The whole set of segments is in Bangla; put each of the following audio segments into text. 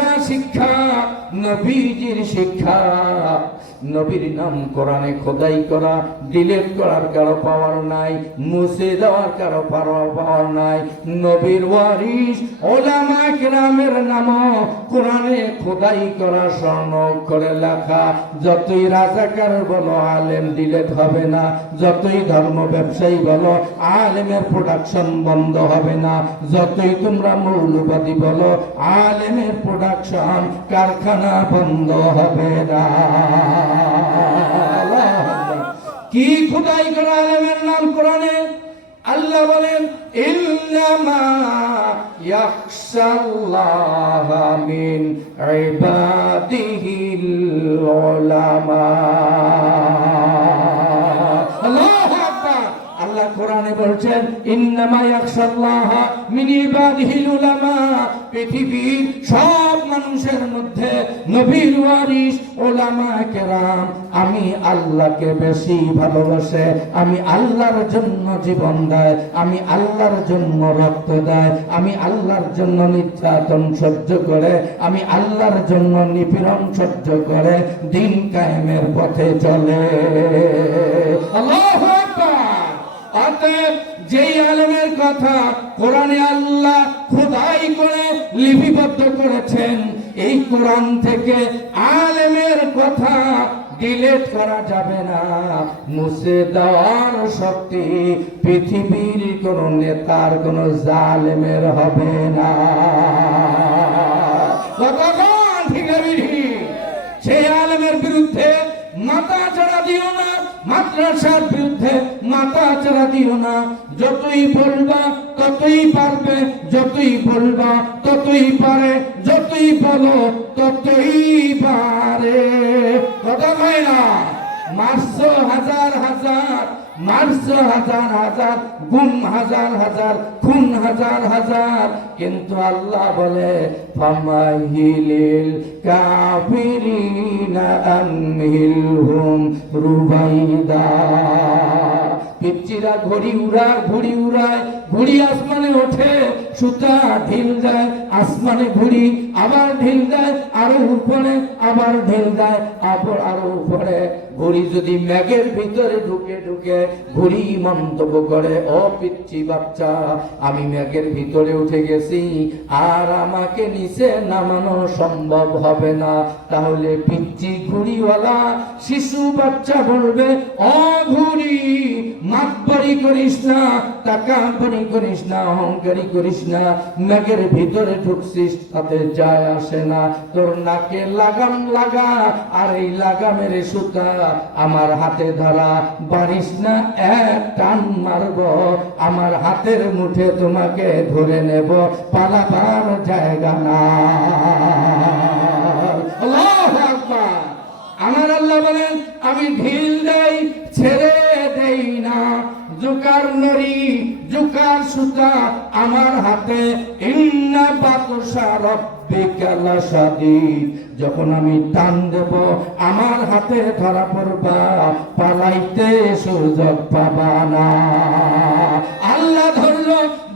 ভাষা শিক্ষা, নবীজির শিক্ষা। নবীর নাম কোরআনে খোদাই করা, ডিলিট করার কারো পাওয়ার নাই, মুছে দেওয়ার কারো পাওয়ার নাই। নবীর ওয়ারিস ওলামা কিরামের নাম কোরআনে খোদাই করা, স্বর্ণ করে লেখা। যতই রাজাকার বলো আলেম ডিলিট হবে না, যতই ধর্ম ব্যবসায়ী বলো আলেমের প্রোডাকশন বন্ধ হবে না, যতই তোমরা মৌলবাদী বলো আলেমের প্রোডাকশন কারখানা বন্ধ হবে না। কি খোদাই করা আলেমের নাম কোরআনে? আল্লাহ বলেন ইন্নামা ইয়াখশাল্লাহা মিন ইবাদিহিল উলামা। আল্লাহু আকবার। আল্লাহ কোরআনে বলছেন ইন্নামা ইয়াখশাল্লাহা মিন ইবাদিহিল উলামা। পৃথিবীর সব মানুষের মধ্যে নবীর ওয়ারিস ওলামা কেরাম আমি আল্লাহকে বেশি ভালোবাসে, আমি আল্লাহর জন্য জীবন দেয়, আমি আল্লাহর জন্য রক্ত দেয়, আমি আল্লাহর জন্য নির্যাতন সহ্য করে, আমি আল্লাহর জন্য নিপীড়ন সহ্য করে দিন কায়েমের পথে চলে। আল্লাহু আকবার। অতএব যেই আলেমের কথা কোরআনে আল্লাহ খোদাই করে লিপিবদ্ধ করেছেন, এই কোরআন থেকে আলেমের কথা ডিলিট করা যাবে না, মুছে দেওয়ার শক্তি পৃথিবীর কোন নেতার, কোন জালেমের হবে না। কতক্ষণ ঠিক আছে? সেই আলেমের বিরুদ্ধে মাথা চড়া দিও না, মাদ্রাসার বিরুদ্ধে মাথা চড়া দিও না। যতই বলবা ততই পারবে, যতই বলবা ততই পারে, যতই বলো ততই পারে। কথা হয় না? মারছো হাজার হাজার, মারছো হাজার হাজার, গুম হাজার হাজার, খুন হাজার হাজার, কিন্তু আল্লাহ বলে ফামাহিলিল কাফিরিনা আমহিলহুম রুবাইদা। পিচ্চিরা ঘড়ি উড়ায়, ঘুড়ি আসমানে ওঠে, সুতা ঢিল দেয়, আসমানে ঘুড়ি আবার ঢিল দেয়, আরো উপরে আবার ঢিল দেয়, আরো উপরে। ঘুড়ি যদি মেঘের ভিতরে ঢুকে ঘুড়ি মন্তব্য করে, ও পিচ্চি বাচ্চা, আমি মেঘের ভিতরে উঠে গেছি, আর আমাকে নিচে নামানো সম্ভব হবে না। তাহলে পিচ্চি ঘুড়িওয়ালা শিশু বাচ্চা বলবে, ও ঘুড়ি, মাতবরি করিস না, টাকাবারি করিস না, অহংকারী করিস না, মেঘের ভিতরে ঢুকছিস তাতে যায় আসে না, তোর নাকে লাগাম লাগা, আর এই লাগামের সুতা আমার হাতে ধরা, বাড়িস না, এক টান মারব, আমার হাতের মুঠে তোমাকে ধরে নেব, পালাবার জায়গা না। আল্লাহু আকবার। আমার আল্লাহ বলেন আমি ঢিল দেই, ছেড়ে দেই না, জুকার নড়ি, জুকার সুতা আমার হাতে। ইন্না বাতশা রাব্বিকা লাশাদীদ। যখন আমি টান দেব আমার হাতে ধরা পড়বা, পালাইতে সুযোগ পাবা না। আল্লাহ ধরল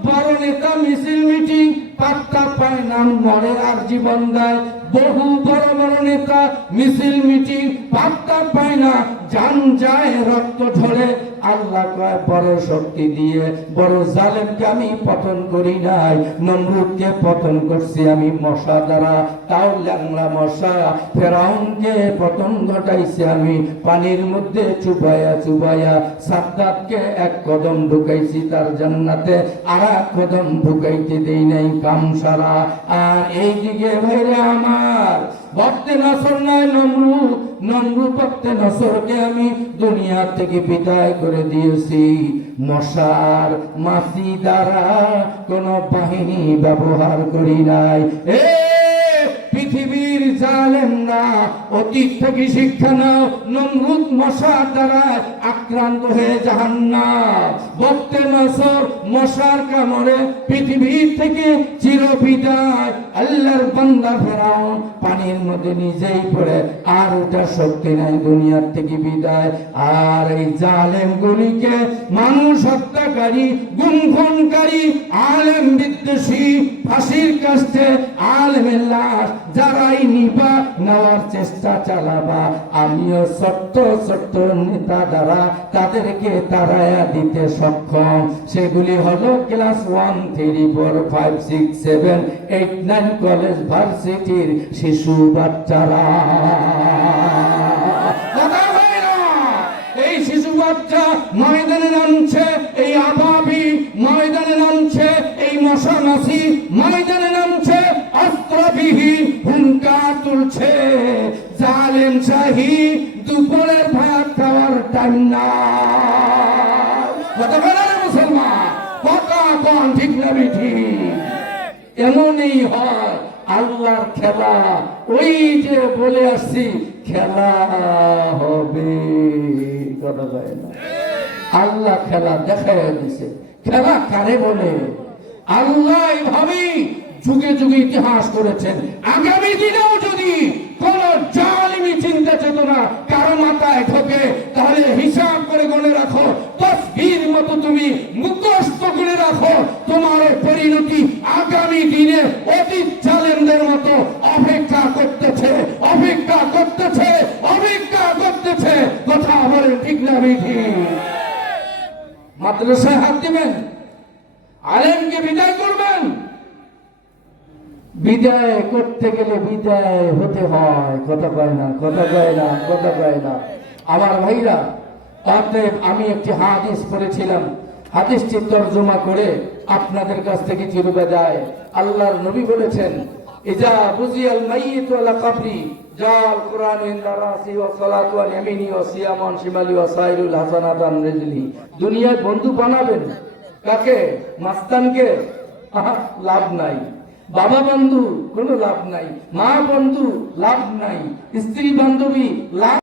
বড় নেতা মিছিল মিটিং পাত্তা পায় না, মরে আর জীবন দেয়। বহু বড় বড় নেতা মিছিল মিটিং পাত্তা পায় না, জান যায়, রক্ত ঝরে। আল্লাহ কয় বড় শক্তি দিয়ে বড় জালেমকে আমি পতন করি নাই, নমরুদকে পতন করছি আমি মশা দ্বারা, তাও ল্যাংলা মশা। ফেরাউনকে পতন ঘটাইছি আমি পানির মধ্যে চুবাইয়া। সাদ্দাতকে এক কদম ঢুকাইছি তার জান্নাতে, আর এক কদম ঢুকাইতে দেই নাই কামসারা। আর এইদিকে ভাইরে আমার বক্তে নসর নাই নমরুদ বক্তে নসরকে আমি দুনিয়া থেকে বিদায় করে দিয়েছি। মশার মাছি দ্বারা কোন বাহিনী ব্যবহার করি নাই। পৃথিবীর জালেমরা অতীত থেকে শিক্ষা নাও, নমরুদ মশার দ্বারা আক্রান্ত হয়ে জাহান্নাম। বক্তে নসর মশার কামড়ে পৃথিবীর থেকে চিরবিদায়। আল্লাহর বান্দা ফেরাউন পানির মধ্যে নিজেই পড়ে, আর ওটা শক্তি নাই, দুনিয়ার থেকে বিদায়। আর এই জালেম গুলিকে মানুষ হত্যাকারী, গুমখনকারী, আলেম বিদ্বেষী, ফাঁসি ফাঁসির কাছে আলেমের লাশ যারাই নিবা নেওয়ার চেষ্টা চালাবা, আমিও ছোট্ট ছোট্ট নেতা দ্বারা তাদেরকে তাড়াইয়া দিতে সক্ষম। সেগুলি হলো ক্লাস 1, 3, 4, 5, 6, 7, 8, 9 কলেজ ভার্সিটির শিশু বাচ্চারা। এই শিশু বাচ্চা ময়দানে নামছে, এই আবাবি ময়দানে নামছে, এই মশামাছি ময়দানে নামছে, অস্ত্রবিহীন হুঙ্কার তুলছে। জালেম শাহী দুপুরের ভাত খাওয়ার টাইম না। মুসলমান কথা কোন ঠিক না ঠিক? এমনই হয় আল্লাহর খেলা। ওই যে বলে আসছি খেলা হবে, কথা কয় না। আল্লাহ খেলা দেখাই দিছে। খেলা কারে বলে? আল্লাহ এইভাবেই যুগে যুগে ইতিহাস করেছেন। আগামী দিনেও যদি কোন জালিমি চিন্তা চেতনা কারো মাথায় ঢোকে, তাহলে হিসাব করে গণে রাখো, তসবির মতো তুমি মুখস্থ করে রাখো, তোমার পরিণতি আগামী দিনে অতীত জালেমদের মতো অপেক্ষা করতেছে, অপেক্ষা করতেছে, অপেক্ষা করতেছে। কথা বলেন ঠিক না বেঠি? মাদ্রাসায় হাত দিবেন, আলেমকে বিদায় করবেন। বিদায় করতে গেলে বিদায় হতে হয়। কথা কয় না, কথা কয় না, কথা কয় না। আমার ভাইরা, অতএব আমি একটি হাদিস পড়েছিলাম, হাদিসটি তর্জমা করে আপনাদের কাছ থেকে চিরবে যায়। আল্লাহর নবী বলেছেন, ইজা বুজিয়াল মাইয়িতু আলা কবরি জাল কুরআন ইনদা রাসি ওয়া সালাতু আন ইয়ামিনি ওয়া সিয়ামুন শিমালি ওয়া সাইরুল হাসানাতান রিজলি। দুনিয়ায় বন্ধু বানাবেন কাকে? মাস্তানকে? লাভ নাই। বাবা বন্ধু কোনো লাভ নাই, মা বন্ধু লাভ নাই, স্ত্রী বান্ধবী লাভ